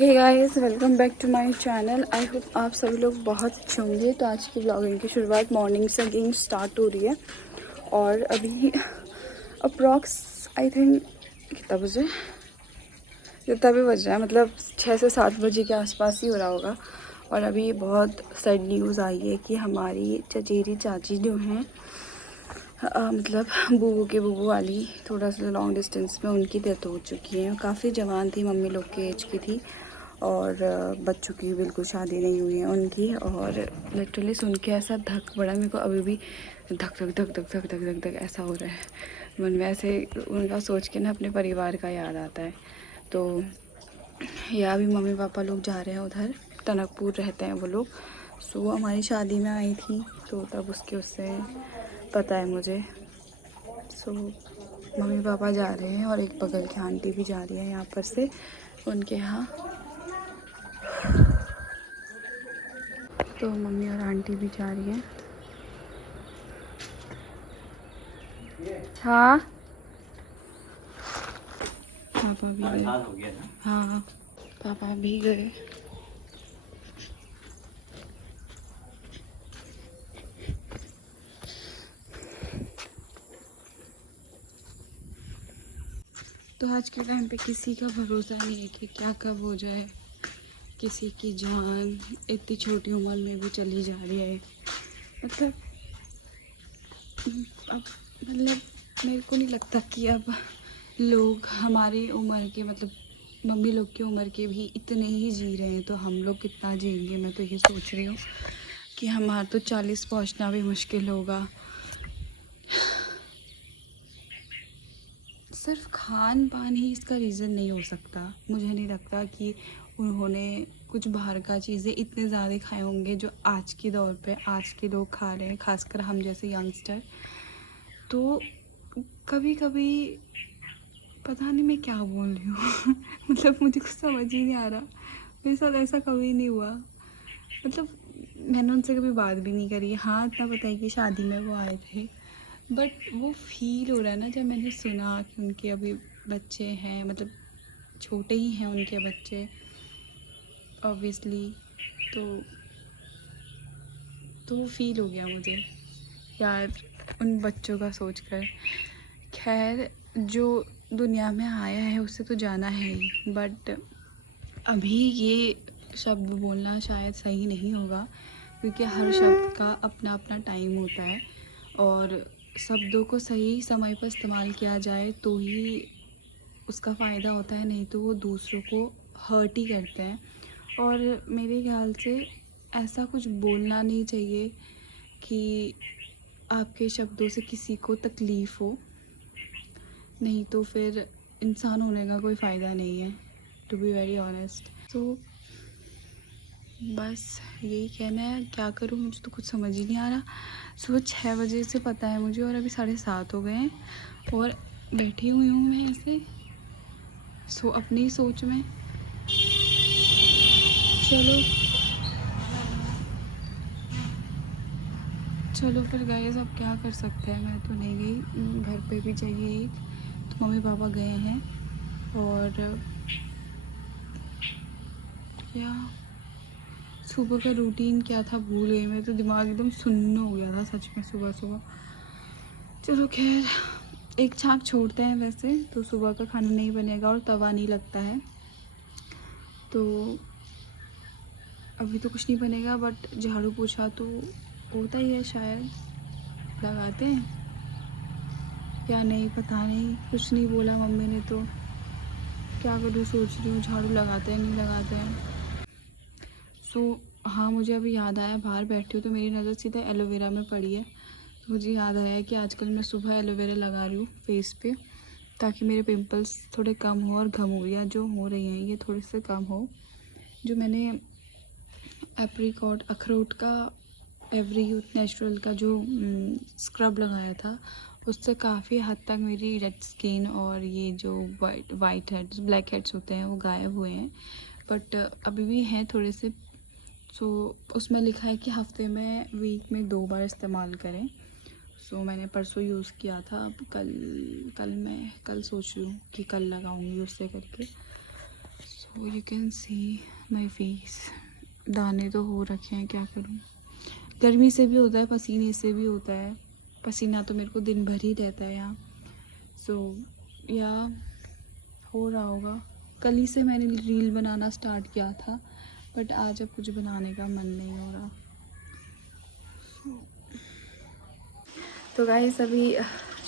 Hey guys, welcome back to my channel. I hope आप सभी लोग बहुत अच्छे होंगे। तो आज की ब्लॉगिंग की शुरुआत मॉर्निंग से अगेन स्टार्ट हो रही है और अभी अप्रॉक्स आई थिंक कितना बजे, जितना भी बज रहा है, मतलब 6 से 7 बजे के आसपास ही हो रहा होगा। और अभी बहुत सैड न्यूज़ आई है कि हमारी चचेरी चाची जो हैं, मतलब बूबू के बूबू वाली, थोड़ा सा लॉन्ग डिस्टेंस में उनकी डेथ हो चुकी है। काफ़ी जवान थी, मम्मी लोग के एज की थी और बच्चों की बिल्कुल शादी नहीं हुई है उनकी। और लिटरली सुन के ऐसा धक पड़ा मेरे को, अभी भी धक धक धक धक धक धक धक धक ऐसा हो रहा है मन में। ऐसे उनका सोच के ना अपने परिवार का याद आता है। तो या अभी मम्मी पापा लोग जा रहे हैं उधर, टनकपुर रहते हैं वो लोग। सो वो हमारी शादी में आई थी तो तब उससे पता है मुझे। सो मम्मी पापा जा रहे हैं और एक बगल की आंटी भी जा रही है यहाँ पर से उनके यहाँ। तो मम्मी और आंटी भी जा रही हैं। हाँ, पापा भी गए। हाँ, पापा भी गए। तो आज के टाइम पे किसी का भरोसा नहीं है कि क्या कब हो जाए। किसी की जान इतनी छोटी उम्र में भी चली जा रही है। मतलब अब मतलब मेरे को नहीं लगता कि अब लोग हमारी उम्र के, मतलब मम्मी लोग की उम्र के भी इतने ही जी रहे हैं, तो हम लोग कितना जिएंगे। मैं तो ये सोच रही हूँ कि हमारा तो 40 पहुँचना भी मुश्किल होगा। सिर्फ खान पान ही इसका रीज़न नहीं हो सकता। मुझे नहीं लगता कि उन्होंने कुछ बाहर का चीज़ें इतने ज़्यादा खाए होंगे जो आज के दौर पे आज के लोग खा रहे हैं, खासकर हम जैसे यंगस्टर। तो कभी कभी पता नहीं मैं क्या बोल रही हूँ मतलब मुझे कुछ समझ ही नहीं आ रहा। मेरे साथ ऐसा कभी नहीं हुआ। मतलब मैंने उनसे कभी बात भी नहीं करी। हाँ, इतना पता है कि शादी में वो आए थे, बट वो फील हो रहा है ना जब मैंने सुना कि उनके अभी बच्चे हैं, मतलब छोटे ही हैं उनके बच्चे ऑब्वियसली। तो वो फील हो गया मुझे यार उन बच्चों का सोचकर। खैर, जो दुनिया में आया है उसे तो जाना है ही, बट अभी ये शब्द बोलना शायद सही नहीं होगा क्योंकि हर शब्द का अपना अपना टाइम होता है और शब्दों को सही समय पर इस्तेमाल किया जाए तो ही उसका फ़ायदा होता है, नहीं तो वो दूसरों को हर्ट ही करते हैं। और मेरे ख्याल से ऐसा कुछ बोलना नहीं चाहिए कि आपके शब्दों से किसी को तकलीफ़ हो, नहीं तो फिर इंसान होने का कोई फ़ायदा नहीं है, टू बी वेरी ऑनेस्ट। तो बस यही कहना है। क्या करूँ, मुझे तो कुछ समझ ही नहीं आ रहा। सुबह 6 बजे से पता है मुझे और अभी 7:30 हो गए हैं और बैठी हुई हूँ मैं ऐसे अपनी सोच में। चलो फिर गाइस, अब क्या कर सकते हैं। मैं तो नहीं गई, घर पे भी चाहिए एक, तो मम्मी पापा गए हैं। और क्या सुबह का रूटीन क्या था भूल गई मैं तो। दिमाग एकदम सुन्न हो गया था सच में सुबह सुबह। चलो खैर, एक छाक छोड़ते हैं। वैसे तो सुबह का खाना नहीं बनेगा और तवा नहीं लगता है, तो अभी तो कुछ नहीं बनेगा। बट झाड़ू पोछा तो होता ही है, शायद लगाते हैं या नहीं, पता नहीं। कुछ नहीं बोला मम्मी ने तो क्या करूँ, सोच रही हूँ झाड़ू लगाते हैं नहीं लगाते हैं। हाँ, मुझे अभी याद आया, बाहर बैठी हूँ तो मेरी नज़र सीधा एलोवेरा में पड़ी है। तो मुझे याद आया कि आजकल मैं सुबह एलोवेरा लगा रही हूँ फेस पे, ताकि मेरे पिंपल्स थोड़े कम हो और घमौरियाँ जो हो रही हैं ये थोड़े से कम हो। जो मैंने एप्रिकॉट अखरोट का एवरी यूथ नेचुरल का जो स्क्रब लगाया था, उससे काफ़ी हद तक मेरी रेड स्किन और ये जो वाइट हेड्स ब्लैक हेड्स होते हैं वो गायब हुए हैं। बट अभी भी हैं थोड़े से। उसमें लिखा है कि हफ्ते में वीक में 2 बार इस्तेमाल करें। मैंने परसों यूज़ किया था। अब कल मैं सोच रही हूँ कि कल लगाऊंगी उससे करके। So you can see my face. दाने तो हो रखे हैं, क्या करूँ। गर्मी से भी होता है, पसीने से भी होता है। पसीना तो मेरे को दिन भर ही रहता है यहाँ। सो या हो रहा होगा। कल ही से मैंने रील बनाना स्टार्ट किया था, बट आज अब कुछ बनाने का मन नहीं हो रहा। तो गाइस अभी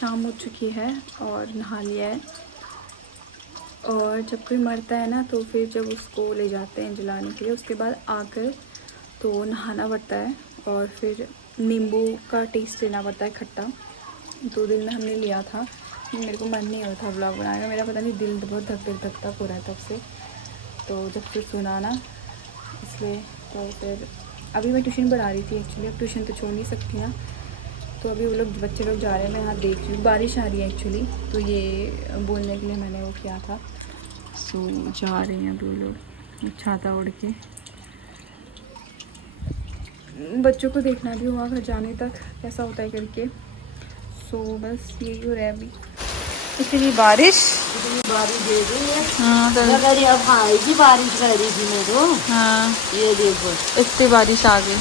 शाम हो चुकी है और नहा लिया है। और जब कोई मरता है ना तो फिर जब उसको ले जाते हैं जलाने के लिए, उसके बाद आकर तो नहाना पड़ता है और फिर नींबू का टेस्ट लेना पड़ता है, खट्टा। 2 दिन में हमने लिया था। मेरे को मन नहीं हो रहा था व्लॉग बनाने का, मेरा पता नहीं दिल बहुत धक धक हो रहा है तब से। तो जब से सुना ना, इसलिए तो फिर अभी मैं ट्यूशन पढ़ा रही थी एक्चुअली। अब ट्यूशन तो छोड़ नहीं सकती ना, तो अभी वो लोग बच्चे लोग जा रहे हैं, मैं यहाँ देख रही हूँ। बारिश आ रही है एक्चुअली, तो ये बोलने के लिए मैंने वो किया था। सो जा रहे हैं अभी वो लोग छाता ओढ़ के। बच्चों को देखना भी हुआ घर जाने तक कैसा होता है करके। सो बस यही हो रहा है अभी। इतनी बारिश दे रही है। हाँ तो अब आएगी बारिश कर रही थी मैं तो। हाँ ये देखो इतनी बारिश आ गई।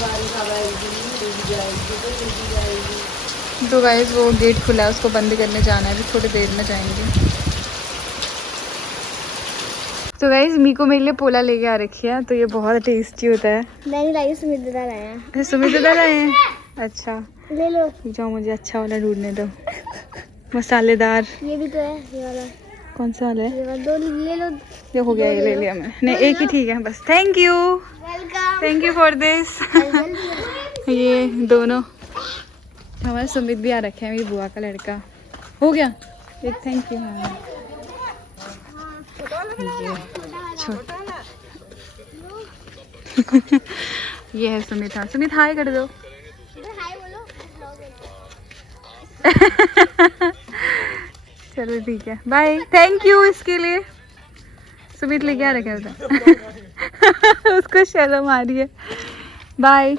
बारिश अब आएगी, डूब जाएगी तो डूब जाएगी। तो गाइस वो गेट खुला है, उसको बंद करने जाना है, अभी थोड़ी देर में जाएंगे। तो गाइस मीको मेरे लिए पोला लेके आ रखी है, तो ये बहुत टेस्टी होता है। मैंने लाई सुमित्रा लाया है। सुमित्रा लाए हैं? अच्छा ले लो। जाओ, मुझे अच्छा वाला ढूंढने दो, मसालेदार। ये भी तो है, ये वाला। कौन सा वाला है? ये वाला 2 ले लो। ये हो गया, ये ले लिया मैं। नहीं एक ही ठीक है बस। Thank you, welcome. Thank you for this. ये दोनों हमारे सुमित भी आ रखे हैं, मेरी बुआ का लड़का। हो गया एक, थैंक यू। हाँ ये ये है सुमित। हाँ सुमित हाय कर दो। हाय बोलो। चलो ठीक है, बाय। थैंक यू इसके लिए। सुमित लेके आ रखे उधर। उसको शर्म आ रही है। बाय।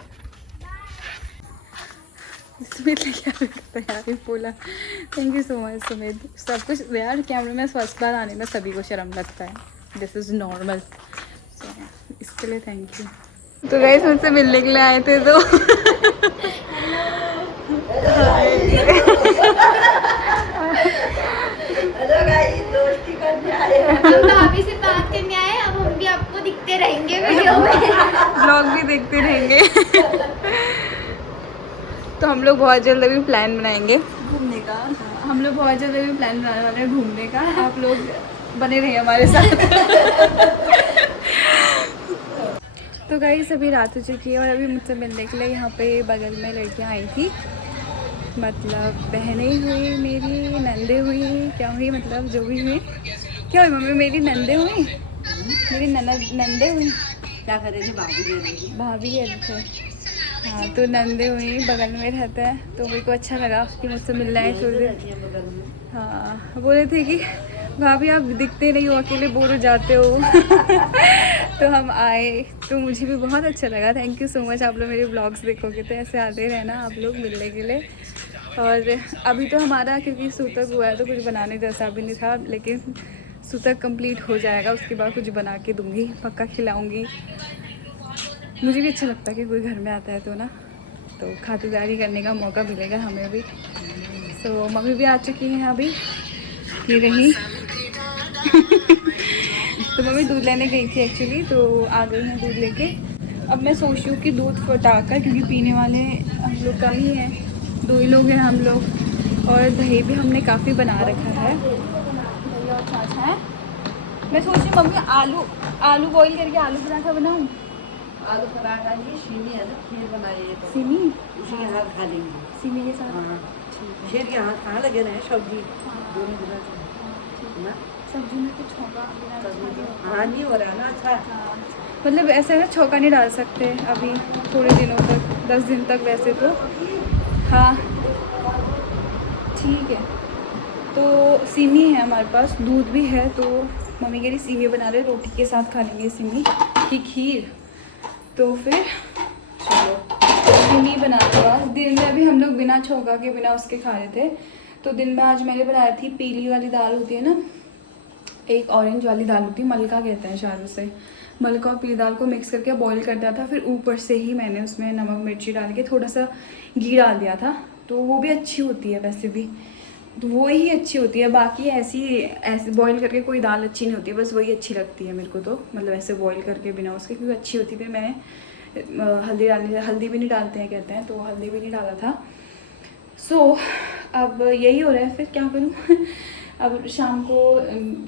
सुमित लेके आ रखा है यार बोला। Thank you so much Sumit. सब कुछ यार कैमरे में फर्स्ट बार आने में सभी को शर्म लगता है, दिस इज़ नॉर्मल। इसके लिए थैंक यू। तो गाइस मुझसे मिलने के लिए आए थे तो हम भाभी से बात करने आए, अब हम भी आपको दिखते रहेंगे वीडियो में। ब्लॉग भी देखते रहेंगे। तो हम लोग बहुत जल्द अभी प्लान बनाएंगे घूमने का। हम लोग बहुत जल्द अभी प्लान बनाने वाले हैं घूमने का। आप लोग बने रहिए हमारे साथ। तो गाइस अभी रात हो चुकी है और अभी मुझसे मिलने के लिए यहाँ पे बगल में लड़कियाँ आई थी। मतलब बहनें हुई मेरी, नंदे हुई, क्या हुई मतलब जो भी हुई। क्या हुई मम्मी? मेरी नंदे हुई, मेरी नंदे हुई। क्या करेंगे, भाभी दे देंगे। भाभी है थे। हाँ तो नंदे हुई, बगल में रहता है, तो मेरे को अच्छा लगा कि मुझसे मिलना है थोड़ी देर। हाँ बोले थे कि भाभी आप दिखते नहीं हो, अकेले बोर हो जाते हो। तो हम आए तो मुझे भी बहुत अच्छा लगा। Thank you so much. आप लोग मेरे ब्लॉग्स देखोगे तो ऐसे आते रहना आप लोग मिलने के लिए। और अभी तो हमारा क्योंकि सूतक हुआ है तो कुछ बनाने जैसा भी नहीं था, लेकिन सूतक कंप्लीट हो जाएगा उसके बाद कुछ बना के दूँगी, पक्का खिलाऊँगी। मुझे भी अच्छा लगता है कि कोई घर में आता है तो ना, तो खातिरदारी करने का मौका मिलेगा हमें भी। तो मम्मी भी आ चुकी हैं अभी, ये रही। तो मम्मी दूध लेने गई थी एक्चुअली, तो आ गई हैं दूध लेके। अब मैं सोच रही हूँ कि दूध फटाकर, क्योंकि पीने वाले हम लोग कम ही हैं, 2 ही लोग हैं हम लोग। और दही भी हमने काफ़ी बना रखा है, दही और छाछ है। मैं सोच रही हूँ मम्मी आलू बॉईल करके आलू पराठा बनाऊँ। आलू पराठा ये सीनी है ना, खीर बनाइए तो सीमी उसी के साथ खा लेंगे। सीमी के साथ। हाँ खीर के हाथ कहाँ लगे रहे, सब्जी दोनों दिना ना, सब्जी में कुछ होगा हाँ नहीं हो रहा ना। अच्छा हाँ मतलब ऐसे ना छौका नहीं डाल सकते अभी थोड़े दिनों तक, 10 दिन तक वैसे तो। हाँ ठीक है। तो सीमी है हमारे पास, दूध भी है, तो मम्मी कह रही सीमी बना रहे, रोटी के साथ खा लेंगे सीमी की खीर। तो फिर चलो सीमी बना के बाद दिन में भी हम लोग बिना छौका के बिना उसके खा रहे थे। तो दिन में आज मैंने बनाई थी पीली वाली दाल होती है ना, एक ऑरेंज वाली दाल होती है, मलका कहते हैं शायद उसे। मलका और पीली दाल को मिक्स करके बॉईल कर दिया था, फिर ऊपर से ही मैंने उसमें नमक मिर्ची डाल के थोड़ा सा घी डाल दिया था, तो वो भी अच्छी होती है वैसे भी, तो वो ही अच्छी होती है। बाकी ऐसे बॉईल करके कोई दाल अच्छी नहीं होती, बस वही अच्छी लगती है मेरे को तो, मतलब ऐसे बॉईल करके बिना उसके, क्योंकि अच्छी होती थी। मैंने हल्दी भी नहीं डालते हैं कहते हैं, तो हल्दी भी नहीं डाला था। सो अब यही हो रहा है, फिर क्या करूँ अब शाम को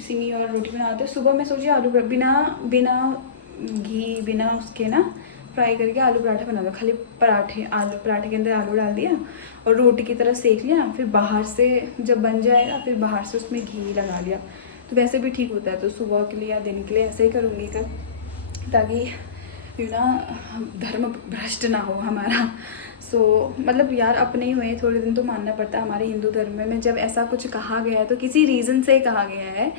सिमी और रोटी बनाते हैं। सुबह मैं सोची आलू बिना घी बिना उसके ना फ्राई करके आलू पराठा बना दो, खाली आलू पराठे के अंदर आलू डाल दिया और रोटी की तरह सेक लिया, फिर बाहर से जब बन जाएगा फिर बाहर से उसमें घी लगा लिया, तो वैसे भी ठीक होता है। तो सुबह के लिए या दिन के लिए ऐसे ही करूँगी कल, ताकि धर्म भ्रष्ट ना हो हमारा। मतलब यार अपने ही हुए थोड़े दिन तो मानना पड़ता है। हमारे हिंदू धर्म में जब ऐसा कुछ कहा गया है तो किसी रीज़न से कहा गया है,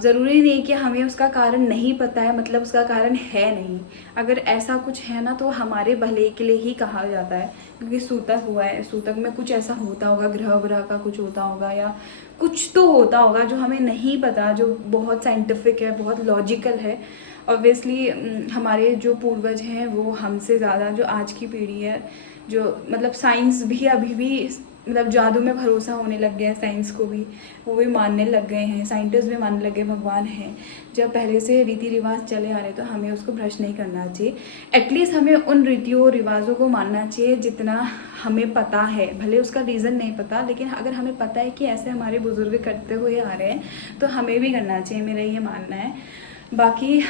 ज़रूरी नहीं कि हमें उसका कारण नहीं पता है, मतलब उसका कारण है नहीं। अगर ऐसा कुछ है ना तो हमारे भले के लिए ही कहा जाता है, क्योंकि सूतक हुआ है, सूतक में कुछ ऐसा होता होगा, ग्रह का कुछ होता होगा या कुछ तो होता होगा जो हमें नहीं पता, जो बहुत साइंटिफिक है, बहुत लॉजिकल है। ऑब्वियसली हमारे जो पूर्वज हैं वो हमसे ज़्यादा, जो आज की पीढ़ी है, जो मतलब साइंस भी अभी भी मतलब जादू में भरोसा होने लग गया है साइंस को भी, वो भी मानने लग गए हैं, साइंटिस्ट भी मानने लग गए भगवान हैं। जब पहले से रीति रिवाज चले आ रहे तो हमें उसको भ्रष्ट नहीं करना चाहिए। एटलीस्ट हमें उन रीतियों रिवाजों को मानना चाहिए जितना हमें पता है, भले उसका रीज़न नहीं पता, लेकिन अगर हमें पता है कि ऐसे हमारे बुजुर्ग करते हुए आ रहे हैं तो हमें भी करना चाहिए, मेरा ये मानना है। बाकी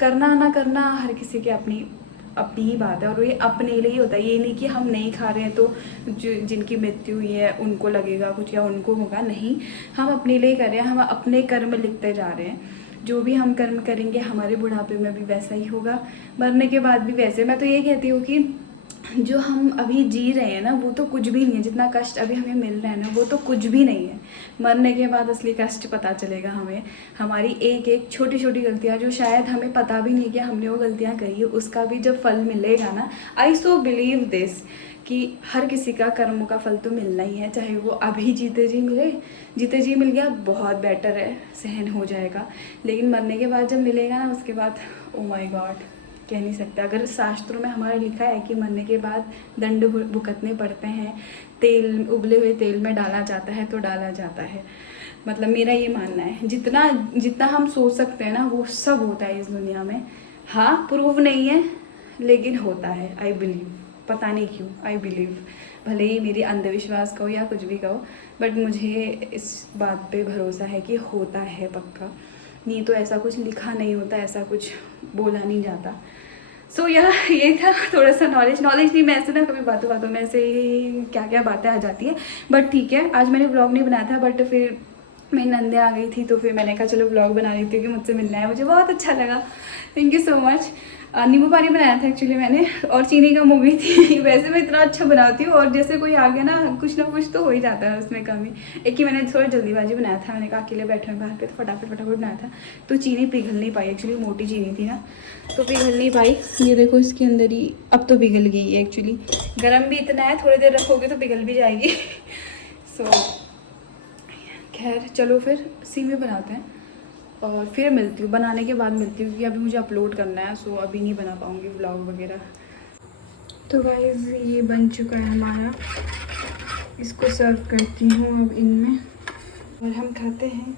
करना ना करना हर किसी की अपनी ही बात है, और ये अपने लिए ही होता है। ये नहीं कि हम नहीं खा रहे हैं तो जिनकी मृत्यु हुई है उनको लगेगा कुछ या उनको होगा, नहीं, हम अपने लिए कर रहे हैं, हम अपने कर्म लिखते जा रहे हैं। जो भी हम कर्म करेंगे हमारे बुढ़ापे में भी वैसा ही होगा, मरने के बाद भी वैसे। मैं तो ये कहती हूँ कि जो हम अभी जी रहे हैं ना वो तो कुछ भी नहीं है, जितना कष्ट अभी हमें मिल रहा है ना वो तो कुछ भी नहीं है। मरने के बाद असली कष्ट पता चलेगा हमें, हमारी एक एक छोटी छोटी गलतियाँ जो शायद हमें पता भी नहीं कि हमने वो गलतियाँ करी है, उसका भी जब फल मिलेगा ना, आई सो बिलीव दिस कि हर किसी का कर्मों का फल तो मिलना ही है, चाहे वो अभी जीते जी मिल गया बहुत बेटर है, सहन हो जाएगा। लेकिन मरने के बाद जब मिलेगा ना उसके बाद ओ माय गॉड, कह नहीं सकता। अगर शास्त्रों में हमारा लिखा है कि मरने के बाद दंड भुगतने पड़ते हैं, तेल उबले हुए तेल में डाला जाता है तो डाला जाता है, मतलब मेरा ये मानना है। जितना हम सोच सकते हैं ना वो सब होता है इस दुनिया में। हाँ प्रूव नहीं है लेकिन होता है, आई बिलीव, पता नहीं क्यों आई बिलीव। भले ही मेरी अंधविश्वास कहो या कुछ भी कहो, बट मुझे इस बात पे भरोसा है कि होता है पक्का, नहीं तो ऐसा कुछ लिखा नहीं होता, ऐसा कुछ बोला नहीं जाता। सो ये था थोड़ा सा नॉलेज नहीं, मैं ऐसे ना कभी बातों में ऐसे क्या बातें आ जाती है। बट ठीक है, आज मैंने व्लॉग नहीं बनाया था, बट फिर मेरी नंदे आ गई थी तो फिर मैंने कहा चलो व्लॉग बना लेती हूँ कि मुझसे मिलना है, मुझे बहुत अच्छा लगा, थैंक यू सो मच। नींबू पानी बनाया था एक्चुअली मैंने, और चीनी कम हो गई थी। वैसे मैं इतना अच्छा बनाती हूँ और जैसे कोई आ गया ना कुछ तो हो ही जाता है उसमें कमी। एक ही मैंने थोड़ा जल्दीबाजी बनाया था, मैंने कहा अकेले बैठे हुए बाहर पे तो फटाफट बनाया था, तो चीनी पिघल नहीं पाई, एक्चुअली मोटी चीनी थी ना तो पिघल नहीं पाई। ये देखो इसके अंदर ही अब तो पिघल गई है, एक्चुअली गर्म भी इतना है, थोड़ी देर रखोगे तो पिघल भी जाएगी। सो खैर चलो फिर सीमे बनाते हैं और फिर मिलती हूँ, बनाने के बाद मिलती हूँ, क्योंकि अभी मुझे अपलोड करना है, सो अभी नहीं बना पाऊँगी व्लॉग वगैरह। तो गाइस ये बन चुका है हमारा, इसको सर्व करती हूँ अब इनमें और हम खाते हैं।